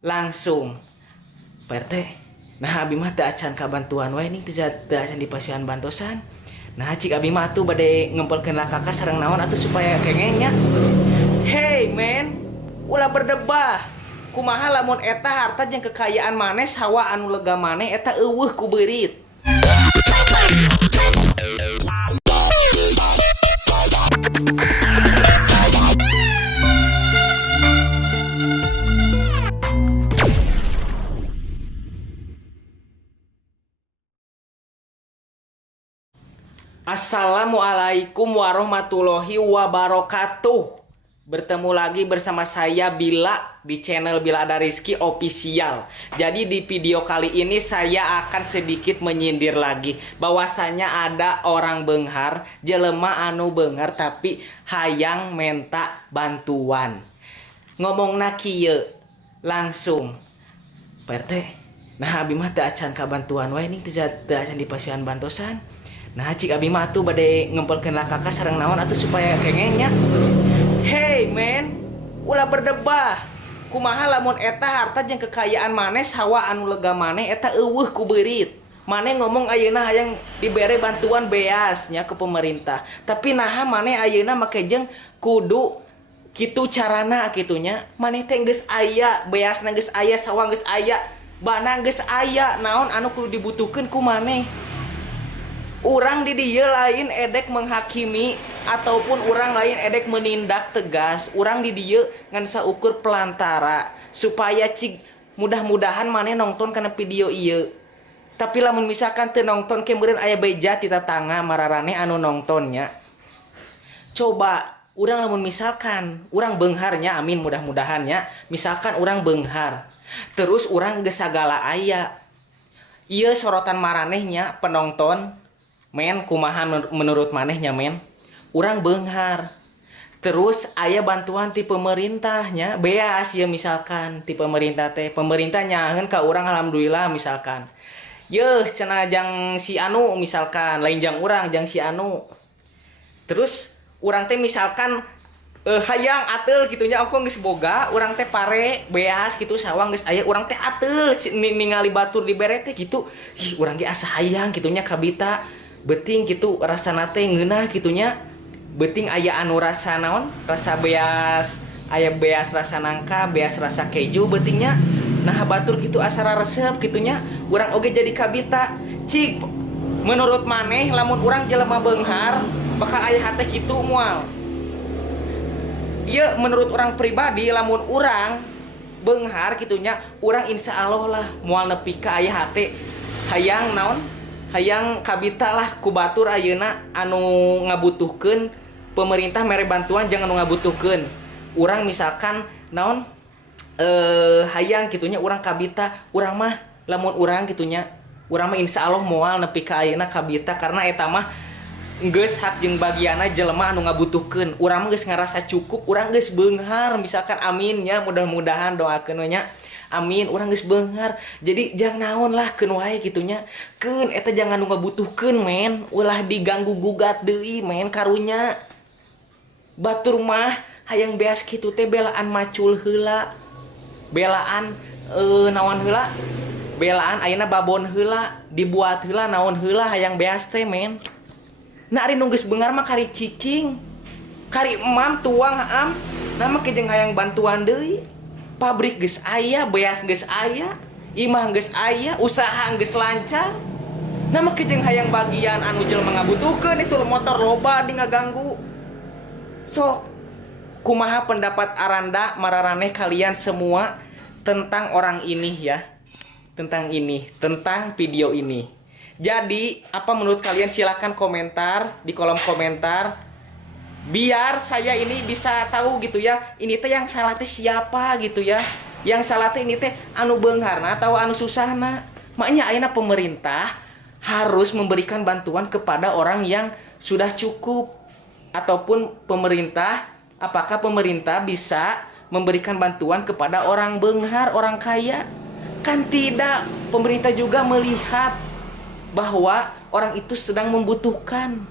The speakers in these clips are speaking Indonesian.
Langsung PRT. Nah abi mah teu acan kabantuan wae ning teu acan dipasihan bantosan. Nah cik abi mah atuh bade ngempelkeun kakak sareng naon atuh supaya kengengnya. Hey man, ulah berdebah. Kumaha lamun eta harta jeung kekayaan maneh sawa anu lega maneh eta eueuh ku beurit. Assalamualaikum warahmatullahi wabarakatuh. Bertemu lagi bersama saya Bila di channel Bila Ada Rizky Official. Jadi di video kali ini saya akan sedikit menyindir lagi bahwasanya ada orang beunghar, jelema anu beunghar tapi hayang menta bantuan. Ngomongna kieu langsung PRT. Nah abi mah teu acan kabantuan wae ning teu acan dipasihan bantosan. Nah cik abi mah atuh bade ngempelkeun kakak sareng naon atuh supaya kengengnya. Hey man, ulah berdebah. Kumaha lamun eta harta jeung kekayaan maneh sawa anu lega maneh eta eueuh ku beurit. Maneh ngomong ayeuna hayang dibere bantuan beasnya ke pemerintah. Tapi naha maneh ayeuna make jeung kudu kitu carana kitunya. Maneh teh geus aya, beasna geus aya, sawa geus aya, bana geus aya, naon anu kudu dibutuhkeun ku maneh. Urang di dieu lain edek menghakimi ataupun urang lain edek menindak tegas. Urang di dieu ngan saukur pelantara supaya cik mudah-mudahan maneh nonton kana video ieu. Tapi lamun misalkan teu nonton ke meureun aya beja ti tatangga mararane anu nontonnya. Coba urang lamun misalkan urang beungharnya, amin mudah-mudahannya, misalkan urang beunghar. Terus urang geus sagala aya. Ieu sorotan maranehnya penonton. Men, kumaha menurut manehnya men? Urang beunghar. Terus aya bantuan ti pemerintahnya, beas ya misalkan ti pemerintah teh. Pemerintah nyaheun ka urang alhamdulillah misalkan. Yeuh cenah jang si anu misalkan, lain jang urang jang si anu. Terus urang teh misalkan hayang ateul kitunya ongko geus boga, urang teh pare beas kitu sawang geus aya, urang teh ateul ningali batur dibere teh kitu. Ih urang ge asa hayang kitunya kabita. Beting gitu rasana teh ngeunah kitunya. Beting aya anu rasa naon? Rasa beas, aya beas rasa nangka, beas rasa keju betingnya. Nah batur gitu asa resep kitunya. Urang oge jadi kabita. Cik, menurut maneh lamun urang jelema beunghar bakal aya hate kitu moal. Ieu menurut urang pribadi lamun urang beunghar kitunya, urang insya Allah lah moal nepi ka aya hate hayang naon? Hayang kabita lah ku batur ayeuna anu ngabutuhkeun pemerintah mere bantuan jangan anu ngabutuhkeun. Urang misalkan naon hayang kitunya urang kabita, urang mah lamun urang kitunya, urang mah insyaallah moal nepi ka ayeuna kabita karena eta mah geus hak jeung bagiana jelema anu ngabutuhkeun. Urang mah geus ngarasa cukup, urang geus beunghar misalkan amin nya mudah-mudahan doakeun we nya. Amin, urang geus beunghar. Jadi jang naon lah keun wae kitunya. Keun eta jangan nu ngabutuhkeun men, ulah diganggu gugat deui men karunya. Batur mah hayang beas kitu teh belaan macul heula. Belaan naon heula? Belaan ayeuna babon heula, dibuat heula naon heula hayang beas teh men. Nah ari nu geus beunghar mah kari cicing. Kari emam tuang haam. Nah mah jeung hayang bantuan deui. Pabrik geus aya, beas geus aya, imah geus aya, usaha geus lancar. Nama kejeng hayang bagian anu jelema ngabutuhkeun itu motor loba di ngaganggu. Sok kumaha pendapat Aranda mararaneh kalian semua tentang orang ini ya? Tentang ini, tentang video ini. Jadi, apa menurut kalian silahkan komentar di kolom komentar. Biar saya ini bisa tahu gitu ya, ini teh yang salah teh siapa gitu ya. Yang salah teh ini teh anu beungharna atau anu susahna. Makanya ayeuna pemerintah harus memberikan bantuan kepada orang yang sudah cukup. Ataupun pemerintah, apakah pemerintah bisa memberikan bantuan kepada orang beunghar, orang kaya? Kan tidak. Pemerintah juga melihat bahwa orang itu sedang membutuhkan.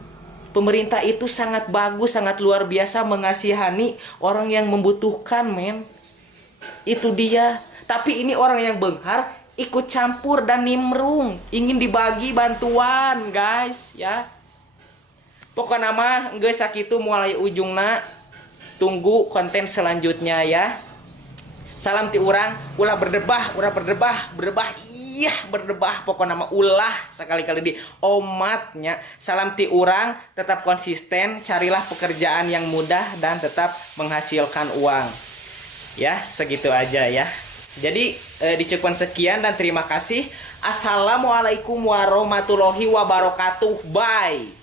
Pemerintah itu sangat bagus, sangat luar biasa mengasihani orang yang membutuhkan men. Itu dia. Tapi ini orang yang benghar ikut campur dan nimbrung, ingin dibagi bantuan, guys, ya. Pokoknya mah geus sakitu mulai ujungna. Tunggu konten selanjutnya ya. Salam ti urang, ulah berdebah, iya berdebah, pokoknya mah ulah sekali-kali di omatnya. Salam ti urang, tetap konsisten, carilah pekerjaan yang mudah dan tetap menghasilkan uang. Ya, segitu aja ya. Jadi dicukupkan sekian dan terima kasih. Assalamualaikum warahmatullahi wabarakatuh. Bye.